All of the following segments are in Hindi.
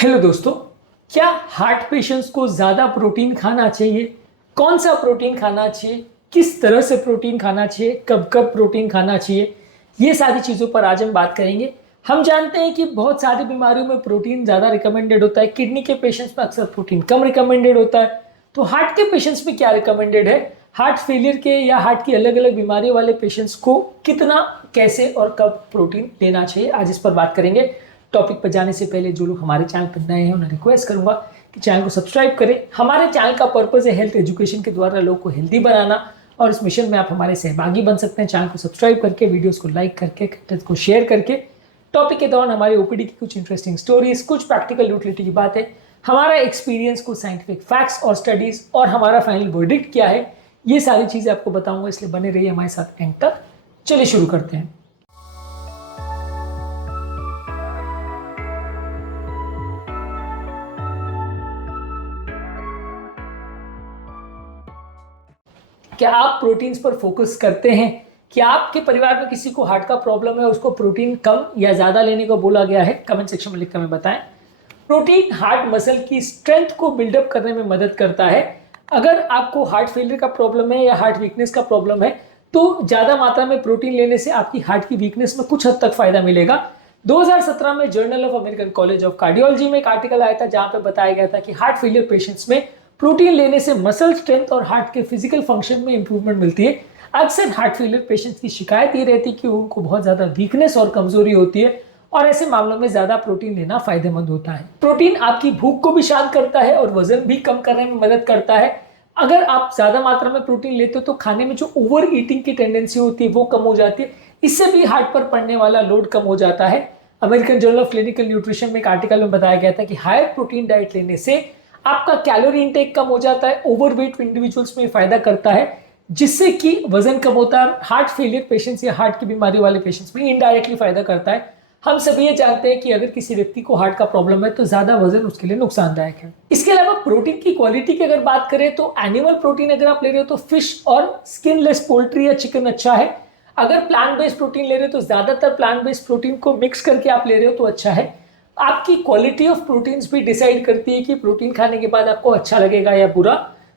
हेलो दोस्तों, क्या हार्ट पेशेंट्स को ज़्यादा प्रोटीन खाना चाहिए? कौन सा प्रोटीन खाना चाहिए? किस तरह से प्रोटीन खाना चाहिए? कब कब प्रोटीन खाना चाहिए? ये सारी चीज़ों पर आज हम बात करेंगे। हम जानते हैं कि बहुत सारी बीमारियों में प्रोटीन ज़्यादा रिकमेंडेड होता है। किडनी के पेशेंट्स में अक्सर प्रोटीन कम रिकमेंडेड होता है। तो हार्ट के पेशेंट्स में क्या रिकमेंडेड है? हार्ट फेलियर के या हार्ट की अलग अलग बीमारियों वाले पेशेंट्स को कितना, कैसे और कब प्रोटीन लेना चाहिए, आज इस पर बात करेंगे। टॉपिक पर जाने से पहले जो लोग हमारे चैनल पर नए हैं उन्हें रिक्वेस्ट करूंगा कि चैनल को सब्सक्राइब करें। हमारे चैनल का पर्पस है हेल्थ एजुकेशन के द्वारा लोगों को हेल्दी बनाना, और इस मिशन में आप हमारे सहभागी बन सकते हैं। चैनल को सब्सक्राइब करके, वीडियोस को लाइक करके, कंटेंट को शेयर करके। टॉपिक के दौरान हमारे ओपीडी की कुछ इंटरेस्टिंग स्टोरीज, कुछ प्रैक्टिकल यूटिलिटी की बातें, हमारा एक्सपीरियंस, कुछ साइंटिफिक फैक्ट्स और स्टडीज, और हमारा फाइनल वर्डिक्ट क्या है, ये सारी चीजें आपको बताऊंगा। इसलिए बने रहिए हमारे साथ एंड तक। चलिए शुरू करते हैं। क्या आप प्रोटीन्स पर फोकस करते हैं? क्या आपके परिवार में किसी को हार्ट का प्रॉब्लम है, उसको प्रोटीन कम या ज्यादा लेने को बोला गया है? कमेंट सेक्शन में लिखकर हमें बताएं। प्रोटीन हार्ट मसल की स्ट्रेंथ को बिल्डअप करने में मदद करता है। अगर आपको हार्ट फेलियर का प्रॉब्लम है या हार्ट वीकनेस का प्रॉब्लम है तो ज्यादा मात्रा में प्रोटीन लेने से आपकी हार्ट की वीकनेस में कुछ हद तक फायदा मिलेगा। 2017 में journal of American college of cardiology में एक आर्टिकल आया था जहां पे बताया गया था कि हार्ट फेलियर पेशेंट्स में प्रोटीन लेने से मसल स्ट्रेंथ और हार्ट के फिजिकल फंक्शन में इंप्रूवमेंट मिलती है। अक्सर हार्ट फेलियर पेशेंट्स की शिकायत ये रहती है कि उनको बहुत ज्यादा वीकनेस और कमजोरी होती है, और ऐसे मामलों में ज्यादा प्रोटीन लेना फायदेमंद होता है। प्रोटीन आपकी भूख को भी शांत करता है और वजन भी कम करने में मदद करता है। अगर आप ज्यादा मात्रा में प्रोटीन लेते हो तो खाने में जो ओवर ईटिंग की टेंडेंसी होती है वो कम हो जाती है। इससे भी हार्ट पर पड़ने वाला लोड कम हो जाता है। American journal of clinical nutrition में एक आर्टिकल में बताया गया था कि हायर प्रोटीन डाइट लेने से आपका कैलोरी इंटेक कम हो जाता है। ओवरवेट इंडिविजुअल्स में फायदा करता है, जिससे कि वजन कम होता है। हार्ट फेलियर पेशेंट्स या हार्ट की बीमारी वाले पेशेंट्स में इनडायरेक्टली फायदा करता है। हम सभी ये जानते हैं कि अगर किसी व्यक्ति को हार्ट का प्रॉब्लम है तो ज्यादा वजन उसके लिए नुकसानदायक है। इसके अलावा प्रोटीन की क्वालिटी की अगर बात करें तो एनिमल प्रोटीन अगर आप ले रहे हो तो फिश और स्किनलेस पोल्ट्री या चिकन अच्छा है। अगर प्लांट बेस्ड प्रोटीन ले रहे हो तो ज्यादातर प्लांट बेस्ड प्रोटीन को मिक्स करके आप ले रहे हो तो अच्छा है। आपकी क्वालिटी ऑफ प्रोटीन्स भी डिसाइड करती है कि प्रोटीन खाने के बाद आपको अच्छा लगेगा या बुरा।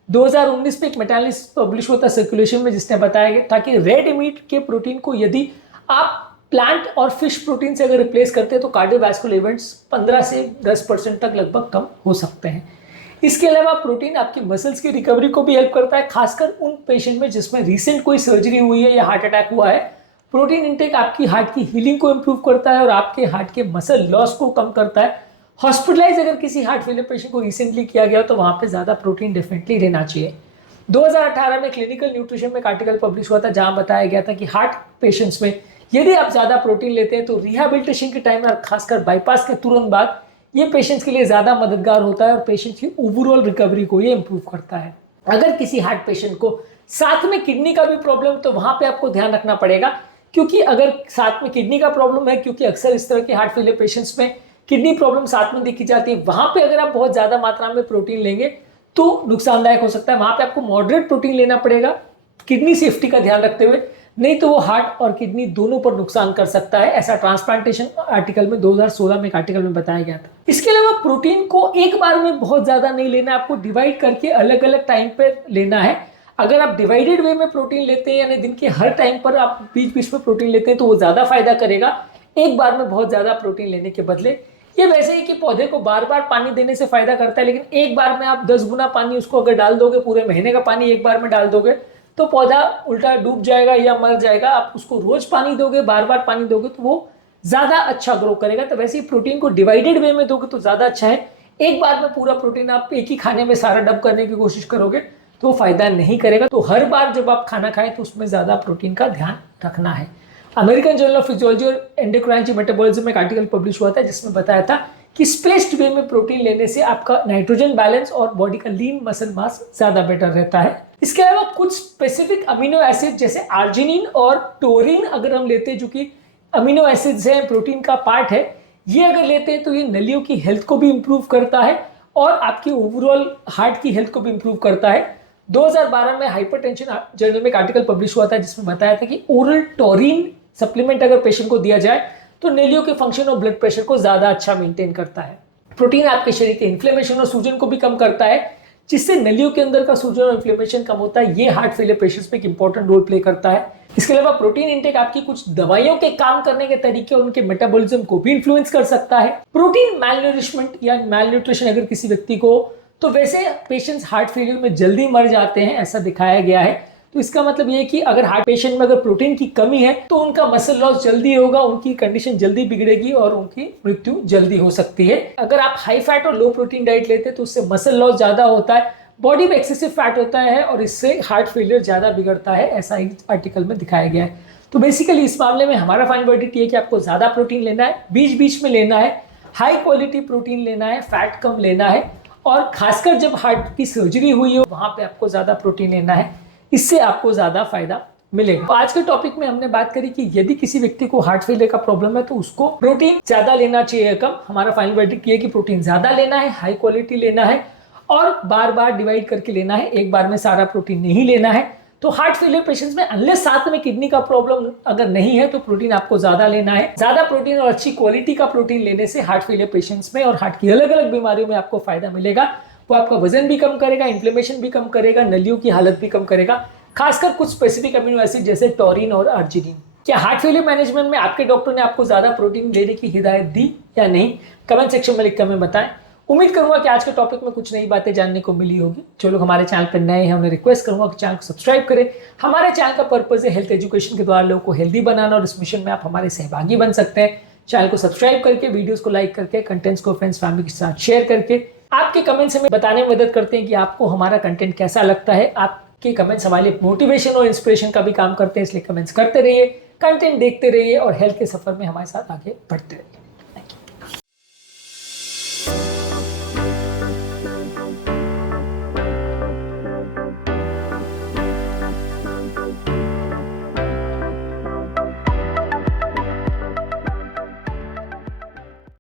2019 में एक मेटालिस पब्लिश होता सर्कुलेशन में, जिसने बताया गया था कि रेड मीट के प्रोटीन को यदि आप प्लांट और फिश प्रोटीन से अगर रिप्लेस करते हैं तो कार्डियोवैस्कुलर इवेंट्स 15 से 10% तक लगभग कम हो सकते हैं। इसके अलावा प्रोटीन आपकी मसल्स की रिकवरी को भी हेल्प करता है, खासकर उन पेशेंट में जिसमें रिसेंट कोई सर्जरी हुई है या हार्ट अटैक हुआ है। प्रोटीन इंटेक आपकी हार्ट की हीलिंग को इंप्रूव करता है और आपके हार्ट के मसल लॉस को कम करता है। हॉस्पिटलाइज अगर किसी हार्ट फेलियर पेशेंट को रिसेंटली किया गया तो वहां पे ज्यादा प्रोटीन डेफिनेटली लेना चाहिए। 2018 में क्लिनिकल न्यूट्रिशन में एक आर्टिकल पब्लिश हुआ था जहां बताया गया था कि हार्ट पेशेंट्स में यदि आप ज्यादा प्रोटीन लेते हैं तो रिहैबिलिटेशन के टाइम में, खासकर बाईपास के तुरंत बाद, ये पेशेंट्स के लिए ज्यादा मददगार होता है और पेशेंट्स की ओवरऑल रिकवरी को ये इंप्रूव करता है। अगर किसी हार्ट पेशेंट को साथ में किडनी का भी प्रॉब्लम तो वहां पे आपको ध्यान रखना पड़ेगा, क्योंकि अगर साथ में किडनी का प्रॉब्लम है, क्योंकि अक्सर इस तरह के हार्ट फेलियर पेशेंट्स में किडनी प्रॉब्लम साथ में देखी जाती है, वहां पे अगर आप बहुत ज्यादा मात्रा में प्रोटीन लेंगे तो नुकसानदायक हो सकता है। वहां पे आपको मॉडरेट प्रोटीन लेना पड़ेगा किडनी सेफ्टी का ध्यान रखते हुए, नहीं तो वो हार्ट और किडनी दोनों पर नुकसान कर सकता है। ऐसा ट्रांसप्लांटेशन आर्टिकल में 2016 में एक आर्टिकल में बताया गया था। इसके अलावा प्रोटीन को एक बार में बहुत ज्यादा नहीं लेना, आपको डिवाइड करके अलग अलग टाइम पे लेना है। अगर आप डिवाइडेड वे में प्रोटीन लेते हैं, यानी दिन के हर टाइम पर आप बीच बीच में प्रोटीन लेते हैं, तो वो ज्यादा फायदा करेगा एक बार में बहुत ज्यादा प्रोटीन लेने के बदले। ये वैसे ही कि पौधे को बार बार पानी देने से फायदा करता है, लेकिन एक बार में आप 10 गुना पानी उसको अगर डाल दोगे, पूरे महीने का पानी एक बार में डाल दोगे तो पौधा उल्टा डूब जाएगा या मर जाएगा। आप उसको रोज पानी दोगे, बार बार पानी दोगे तो वो ज्यादा अच्छा ग्रो करेगा। तो वैसे ही प्रोटीन को डिवाइडेड वे में दोगे तो ज्यादा अच्छा है। एक बार में पूरा प्रोटीन आप एक ही खाने में सारा डब करने की कोशिश करोगे तो फायदा नहीं करेगा। तो हर बार जब आप खाना खाएं तो उसमें ज्यादा प्रोटीन का ध्यान रखना है। अमेरिकन जर्नल ऑफ फिजियोलॉजी और एंडोक्राइनोलॉजी मेटाबॉलिज्म में एक आर्टिकल पब्लिश हुआ था जिसमें बताया था कि स्पेस्ड वे में प्रोटीन लेने से आपका नाइट्रोजन बैलेंस और बॉडी का लीन मसल मास ज्यादा बेटर रहता है। इसके अलावा कुछ स्पेसिफिक अमीनो एसिड जैसे आर्जिनिन और टोरिन अगर हम लेते हैं, जो कि अमीनो एसिड्स हैं, प्रोटीन का पार्ट है, ये अगर लेते हैं तो ये नलियों की हेल्थ को भी इंप्रूव करता है और आपकी ओवरऑल हार्ट की हेल्थ को भी इंप्रूव करता है। 2012 में हाइपरटेंशन जर्नल में एक आर्टिकल पब्लिश हुआ था जिसमें बताया था कि ओरल टोरिन सप्लीमेंट अगर पेशेंट को दिया जाए तो नलियों के फंक्शन और ब्लड प्रेशर को ज्यादा अच्छा मेंटेन करता है। प्रोटीन आपके शरीर के इन्फ्लेमेशन और सूजन को भी कम करता है, जिससे नलियों के अंदर का सूजन और इन्फ्लेमेशन कम होता है। ये हार्ट फेलियर पेशेंट्स में एक इंपॉर्टेंट रोल प्ले करता है। इसके अलावा प्रोटीन इंटेक आपकी कुछ दवाइयों के काम करने के तरीके और उनके मेटाबॉलिज्म को भी इन्फ्लुएंस कर सकता है। प्रोटीन मैलन्यूरिशमेंट या मैलन्यूट्रिशन अगर किसी व्यक्ति को, तो वैसे पेशेंट्स हार्ट फेलियर में जल्दी मर जाते हैं, ऐसा दिखाया गया है। तो इसका मतलब ये है कि अगर हार्ट पेशेंट में अगर प्रोटीन की कमी है तो उनका मसल लॉस जल्दी होगा, उनकी कंडीशन जल्दी बिगड़ेगी और उनकी मृत्यु जल्दी हो सकती है। अगर आप हाई फैट और लो प्रोटीन डाइट लेते हैं तो उससे मसल लॉस ज्यादा होता है, बॉडी में एक्सेसिव फैट होता है और इससे हार्ट फेलियर ज्यादा बिगड़ता है, ऐसा इस आर्टिकल में दिखाया गया है। तो बेसिकली इस मामले में हमारा फाइनल वर्डिक्ट ये है कि आपको ज्यादा प्रोटीन लेना है, बीच बीच में लेना है, हाई क्वालिटी प्रोटीन लेना है, फैट कम लेना है, और खासकर जब हार्ट की सर्जरी हुई हो वहां पे आपको ज्यादा प्रोटीन लेना है, इससे आपको ज्यादा फायदा मिलेगा। तो आज के टॉपिक में हमने बात करी कि यदि किसी व्यक्ति को हार्ट फेलियर का प्रॉब्लम है तो उसको प्रोटीन ज्यादा लेना चाहिए कम। हमारा फाइनल वर्डिक्ट ये है कि प्रोटीन ज्यादा लेना है, हाई क्वालिटी लेना है और बार बार डिवाइड करके लेना है, एक बार में सारा प्रोटीन नहीं लेना है। तो हार्ट फेलियर पेशेंट्स में अनलेस साथ में किडनी का प्रॉब्लम अगर नहीं है तो प्रोटीन आपको ज्यादा लेना है। ज्यादा प्रोटीन और अच्छी क्वालिटी का प्रोटीन लेने से हार्ट फेलियर पेशेंट्स में और हार्ट की अलग अलग बीमारियों में आपको फायदा मिलेगा। वो आपका वजन भी कम करेगा, इन्फ्लेमेशन भी कम करेगा, नलियों की हालत भी कम करेगा, खासकर कुछ स्पेसिफिक अमीनो एसिड जैसे टॉरिन और अर्जिनिन। क्या हार्ट फेलियर मैनेजमेंट में आपके डॉक्टर ने आपको ज्यादा प्रोटीन लेने की हिदायत दी या नहीं? कमेंट सेक्शन में लिखकर हमें बताएं। उम्मीद करूंगा कि आज के टॉपिक में कुछ नई बातें जानने को मिली होगी। जो लोग हमारे चैनल पर नए हैं उन्हें रिक्वेस्ट करूंगा कि चैनल को सब्सक्राइब करें। हमारे चैनल का पर्पज है हेल्थ एजुकेशन के द्वारा लोगों को हेल्दी बनाना, और इस मिशन में आप हमारे सहभागी बन सकते हैं। चैनल को सब्सक्राइब करके, वीडियोस को लाइक करके, कंटेंट्स को फ्रेंड्स फैमिली के साथ शेयर करके आपके कमेंट्स हमें बताने में मदद करते हैं कि आपको हमारा कंटेंट कैसा लगता है। आपके कमेंट्स हमारे लिए मोटिवेशन और इंस्पिरेशन का भी काम करते हैं, इसलिए कमेंट्स करते रहिए, कंटेंट देखते रहिए और हेल्थ के सफर में हमारे साथ आगे बढ़ते रहिए।